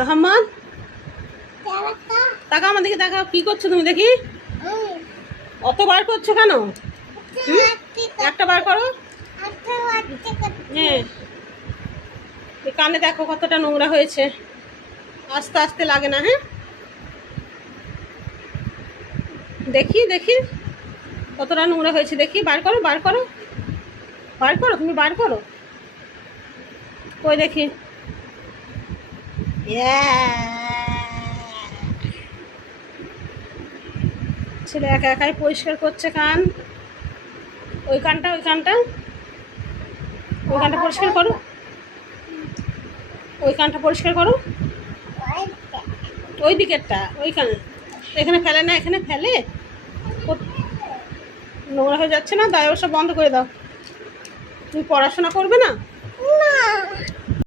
আহম্মদ, তাকাও আমার দিকে, তাকাও। কি করছো তুমি দেখি? অত বার করছো কেন? একটা বার করো। হ্যাঁ, এই কানে দেখো কতটা নোংরা হয়েছে। আস্তে আস্তে লাগে না? হ্যাঁ, দেখি দেখি কতটা নোংরা হয়েছে দেখি। বার করো, বার করো, বার করো, তুমি বার করো। কই দেখি। ছেলে একা একাই পরিষ্কার করছে কান। ওই কানটা, ওই কানটা, ওই কানটা পরিষ্কার করো। ওই কানটা পরিষ্কার করো। ওই দিকেরটা, ওইখানে। এখানে ফেলে না, এখানে ফেলে। নোংরা হয়ে যাচ্ছে না? দাও, সব বন্ধ করে দাও। তুমি পড়াশোনা করবে না?